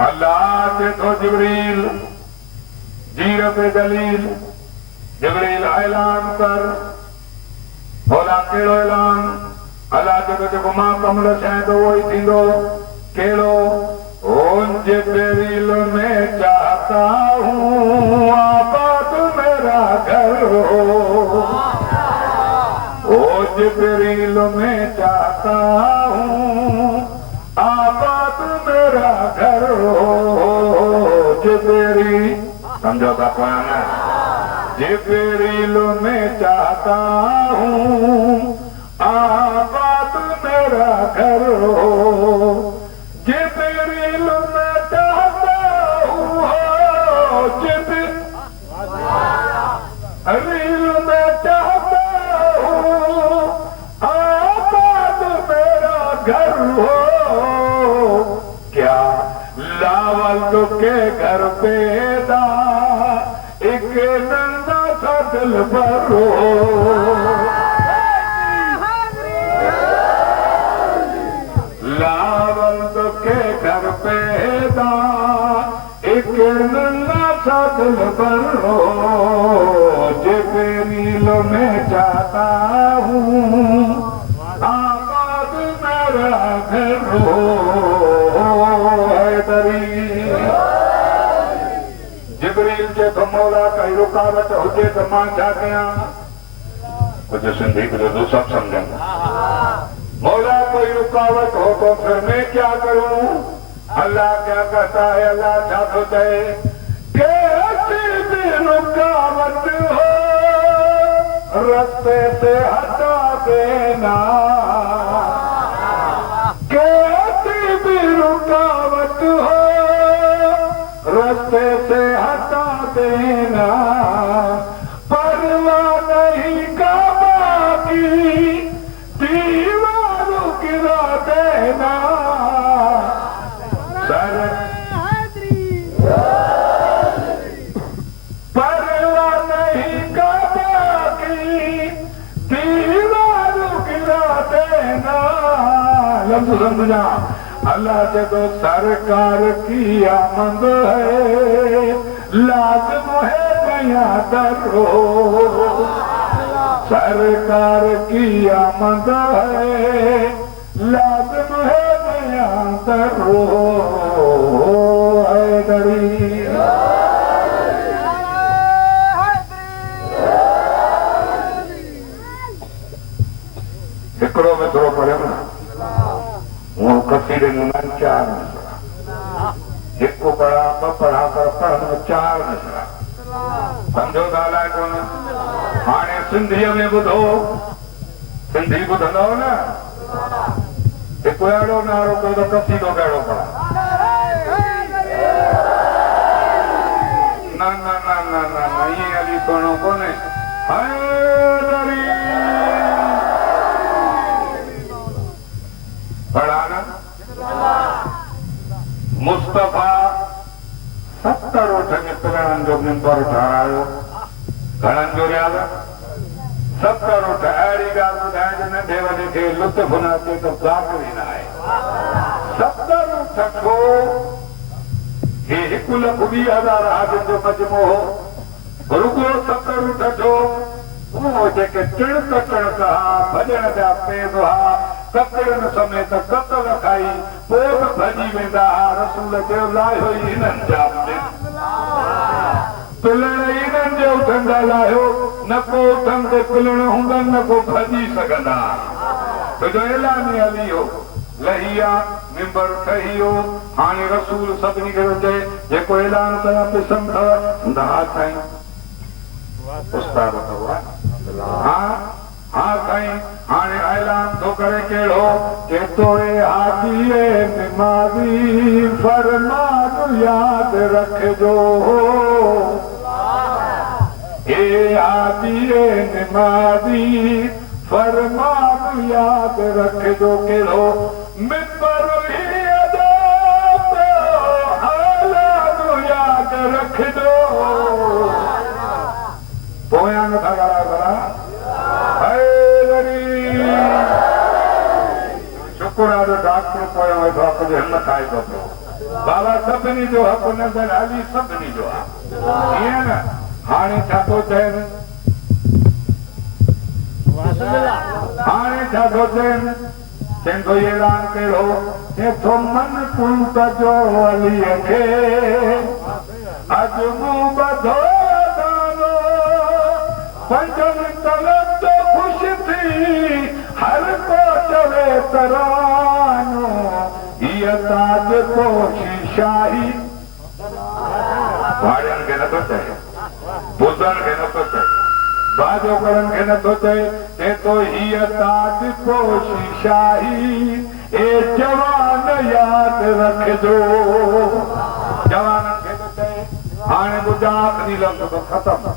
अल्लाह से तो जिब्रील जीरत दलील जिब्रील ऐलान कर बोला केड़ो ऐलान अल्लाह जो जेको मां कमल छाए तो वो ही थींदो केड़ो उन जिब्रील में चाहता हूँ आबाद मेरा घर हो ओ जिब्रील में चाहता हूँ आबाद मेरा घर हो जिब्रील समझौता पाना जिब्रील में चाहता हूँ आबाद मेरा घर हो जिब्रील में चाहता हूँ जिब्रील में चाहता हूँ आबाद मेरा घर हो क्या लावल के घर पैदा एक नंदा सा दिल भरो लावल के घर पैदा एक नंदा सा दिल भरो जिब्रील में चाहता हूँ आबाद मेरा घर हो जिब्रील जे तो मौला कई रुकावट हुजे तो मां छा कयां कुछ सिंधी बुजुर्ग सब समझें मौला कोई रुकावट हो तो फिर मैं क्या करूं अल्लाह क्या कहता है अल्लाह छा तो चाहे कैसी भी रुकावट हो रास्ते से हटा देना कैसी भी रुकावट हो रास्ते से हटा देना परवाह नहीं काबा की दीवारों गिरा देना परवाह नहीं काबा की दीवारों गिरा देना लफ्ज़ समझना अल्लाह से तो सरकार की आमद है लाज़िम है नया दरो सरकार की आमद है लाज़िम है नया दरो हैदरी हिकिड़ो में थोरो पढ़ियो न वो कसीदे में चार मिसरा एक पढ़ा ब पढ़ा कर पढ़ण चार मिसरा समझो ॻाल्हाए कोन हाणे सिंधीअ में ॿुधो सिंधी ॿुधंदव न हिकु अहिड़ो नारो कयो त कसीदो कहिड़ो पढ़ा न न न न न न ईअं हली सुहिणो कोन्हे पढ़ा न मुस्तफा 70 उठ मित्रनि जो मिंबर ठारायो घणनि जो रियाज़ 70 उठ अहिड़ी ॻाल्हि ॿुधाए जो नंढे वॾे खे लुत्फ़ न अचे त ज़ाकिर ई न आहे 70 उठ खो हे 1,20,000 हाजिर जो मजमो हो रुगो 70 उठ जो वो जेके टिण कटण कहा भॼण जा पेद हुआ ककड़नि समेत कतल खाई पोइ बि भॼी वेंदा हुआ रसूल चयो लाहियो ई हिननि जा पिलण इन्हनि जो उथंदा लाहियो न को उथंदे पिलण हूंदनि न को भॼी सघंदा तुंहिंजो ऐलान हली हो लहिया मिंबर ठही हो हाणे रसूल सभिनी खे चए जेको ऐलान कयां पिसंद अथव हा साईं उस्ताद अथव हा साईं हाणे ऐलान थो करे कहिड़ो के तोए हाथीअ निमाज़ी फरमान यादि रखजो हे हाथीअ निमाज़ी फरमान यादि रखजो कहिड़ो मिंबर यादि रखजो पोयां नथा ॻाल्हायो शुक्र आहे डॉक्टर पोयां वेठो आहे कुझु हिमत आहे थो पियो बाबा सभिनी जो हक़ नज़र हली सभिनी जो आहे ईअं न हाणे छा थो चइनि हाणे छा थो चइनि चइनि थो ऐलान कहिड़ो एथो मन पूत जो अलीअ खे अॼु मूं ॿधो दानो पंजनि तलनि तो ख़ुशि थी हर को चवे तरानो हीअ ताज पोशी शाही भाड़ियनि खे नथो चए बुज़नि खे नथो चए बाजो करण खे नथो चए चए थो हीअ ताज पोशी शाही ए जवान यादि रखजो जवाननि खे थो चए हाणे ॿुधा आख़िरी लफ़्ज़ ख़तमु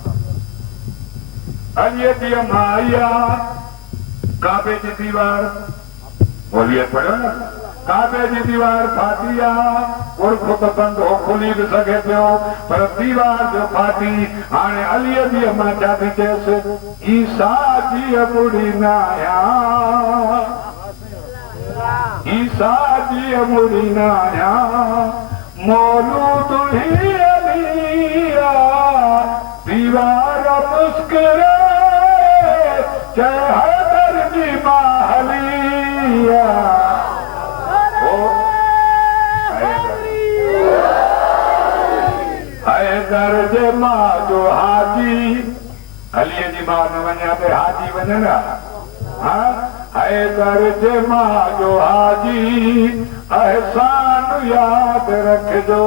अलीअ जी माइया काबे जी दीवार बोलिए पढ़ो न काबे जी दीवार फाटी आहे उर्ख त बंदि हो खुली बि सघे पियो पर दीवार जो फाटी हाणे अलीअ जी अम्मा छा थी चएसि ईसा जी ॿुड़ी न आहियां ईसा जी ॿुड़ी न आहियां मौलूद ही अली दीवार मुस्कुराए चए हैदर जी माहलिया हैदर जे मां जो हाजी अलीअ जी मां न वञा पे हाजी वञनि हैदर जे मां जो हाजी एहसान यादि रखजो।